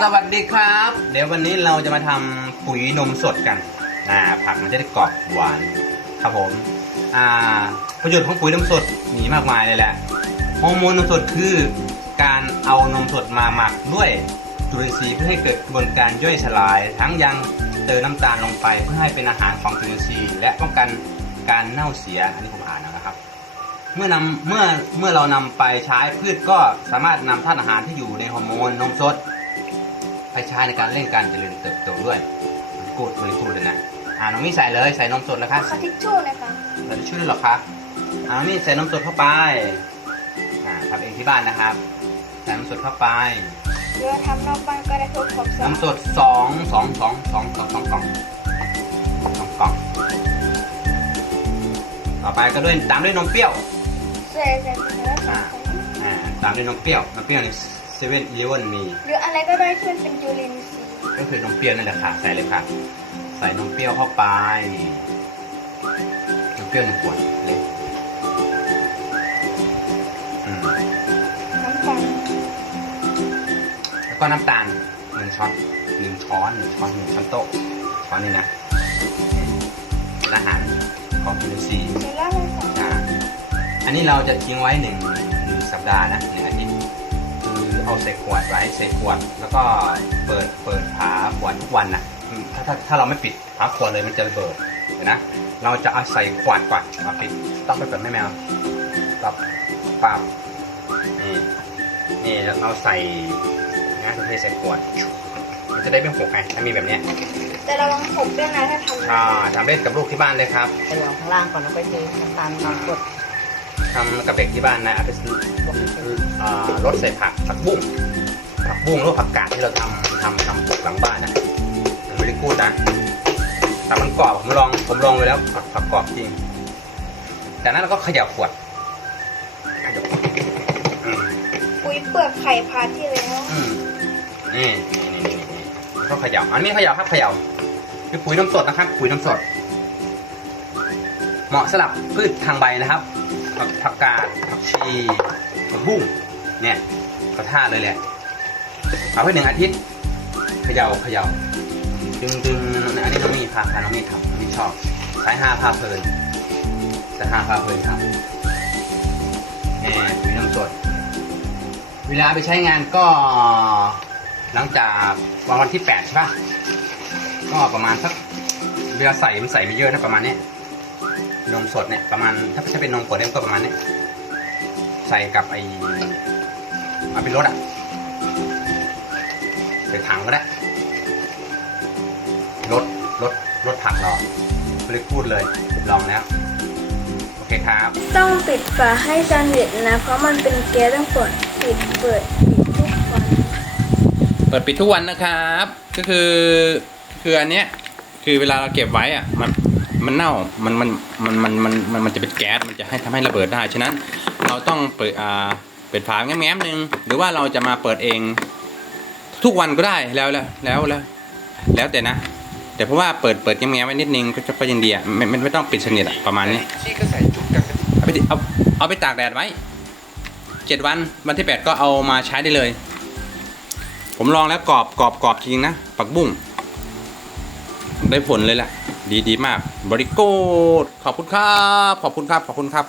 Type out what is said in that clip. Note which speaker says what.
Speaker 1: สวัสดีครับ เดี๋ยววันนี้เราจะมาทำปุ๋ยนมสดกันอ่าผักมันจะได้กรอบหวานครับผมอ่าประโยชน์ของปุ๋ยนมสดมีมากมายเลยแหละฮอร์โมนนมสดคือการเอานมสดมาหมักด้วยจุลินทรีย์เพื่อให้เกิดกระบวนการย่อยสลาย ทั้งยังเติมน้ำตาลลงไปเพื่อให้เป็นอาหารของจุลินทรีย์และป้องกันการเน่าเสียอันนี้ผมอ่านนะครับ เมื่อนำเมื่อเมื่อเรานำไปใช้พืชก็สามารถนำธาตุอาหารที่อยู่ในฮอร์โมนนมสด ไปใช้ในการเร่งการเจริญเติบโตด้วยกูดบริกูดเลยนะอ่าน้องมี่ใส่เลยใส่นมสดแล้วครับ
Speaker 2: ขอทิชชู่นะคะ
Speaker 1: เราจะช่วยได้หรอครับอ่าน้องมี่ใส่นมสดเข้าไปอ่าทำเองที่บ้านนะครับใส่นมสดเข้าไป
Speaker 2: หรือว่าทำนอกบ้านก็ได้เพื่อความสะอาด
Speaker 1: น้ำสดสองสองสองสองสองสองกล่องสองกล่อง ต่อไปก็ด้วยตามด้วยนมเปรี้ยว
Speaker 2: ใส่ใส่ใส่แล้วใส่
Speaker 1: อ่าตามด้วยนมเปรี้ยวนมเปรี้ยวใน เซเว่นอีเลฟเว่นมี
Speaker 2: หรืออะไรก็ได้ที่มันเป็นจุลินทรีย์
Speaker 1: ก็คือนมเปรี้ยวนั่นแหละค่ะ ใส่เลยค่ะ ใส่นมเปรี้ยวเข้าไปนมเปรี้ยวหนึ่งขวดเล็กอืม
Speaker 2: น้ำตาล
Speaker 1: แล้วก็น้ำตาลหนึ่งช้อนหนึ่งช้อนหนึ่งช้อนหนึ่งช้อนโต๊ะช้อนนี้นะเป็นอาหารของจุลินทรีย์
Speaker 2: เสร็จแล้วเลยค่ะ
Speaker 1: อ่าอันนี้เราจะทิ้งไว้หนึ่งหนึ่งสัปดาห์นะหนึ่งอาทิตย์คือ เอาใส่ขวดไว้ใส่ขวด แล้วก็เปิดเปิดฝาขวดทุกวันนะอืมถ้าถ้าถ้าเราไม่ปิดฝาขวดเลยมันจะระเบิดเห็นนะ เราจะเอาใส่ขวดก่อนเอาปิดต้องไปเปิดไม่แมวตับปับนี่นี่แล้วเราใส่นะเทใส่ขวดมันจะได้ไม่หกไงถ้ามีแบบเนี้ย
Speaker 2: แต่ระวังหกด้วยนะถ้าทำ
Speaker 1: อ่าทำเล่นกับลูกที่บ้านเลยครับ
Speaker 3: ไปลองข้างล่างก่อนแล้วไปเทน้ำตาลน้ำกรด
Speaker 1: ทำกับเด็กที่บ้านนะเอาไปซื้ออ่ารถใส่ผักผักบุ้งผักบุ้งหรือว่าผักกาดที่เราทำทำทำปลูกหลังบ้านนะมันไม่ได้พูดนะแต่มันกรอบผมลองผมลองไปแล้วผักผักกรอบจริงจากนั้นเราก็เขยับขวดเขยับอืม
Speaker 2: ปุ๋ยเปลือกไข่พาที่แล้ว
Speaker 1: อืมนี่นี่นี่นี่นี่แล้วก็เขยับอันนี้เขยับครับเขยับคือปุ๋ยน้ำสดนะครับ ปุ๋ยน้ำสด เหมาะสำหรับพืชทางใบนะครับ ผักผักกาดผักชีผักบุ้งเนี่ยก็ท่าเลยแหละเอาไว้หนึ่งอาทิตย์เขย่าเขย่าดึงดึงอันนี้น้องมีพาพาน้องมีทำน้องมีชอบใช้ห้าพาเพลินใช้ห้าพาเพลินครับแหมปุ๋ยน้ำสด เวลาไปใช้งานก็หลังจากวันวันที่แปดใช่ปะก็ประมาณสักเวลาใส่มันใส่ไม่เยอะนะประมาณนี้ นมสดเนี่ยประมาณถ้าจะเป็นนมขวดเนี่ยก็ประมาณนี้ใส่กับไอเอาเป็นรถอะใส่ถังก็ได้รถรถรถผักเราไม่ได้พูดเลยลองแล้วโอเคครับ
Speaker 2: ต้องปิดฝาให้สนิทนะ เพราะมันเป็นแก๊สต้องเปิดปิดเปิดปิดทุกวัน
Speaker 1: เปิดปิดทุกวันนะครับ ก็คือคืออันเนี้ยคือเวลาเราเก็บไว้อะมัน มันเน่ามันมันมันมันมันมันมันจะเป็นแก๊สมันจะให้ทำให้ระเบิดได้ฉะนั้น เราต้องเปิดอ่าเปิดฝาแง้มๆหนึ่งหรือว่าเราจะมาเปิดเอง ทุกวันก็ได้แล้วแล้วแล้วแล้วแล้วแต่นะ แต่เพราะว่าเปิดเปิดแง้มๆไว้นิดนึงก็จะก็ยังดีอะไม่ไม่ไม่ต้องปิดสนิทอะประมาณนี้
Speaker 4: ที่ก็ใส่จุกกัน
Speaker 1: เอาไปเอาเอาไปตากแดดไว้เจ็ดวันวันที่แปดก็เอามาใช้ได้เลย ผมลองแล้วกรอบกรอบกรอบจริงนะ ปักบุ้ง ได้ผลเลยแหละดีดีมาก บริโกดขอบคุณครับ ขอบคุณครับ ขอบคุณครับ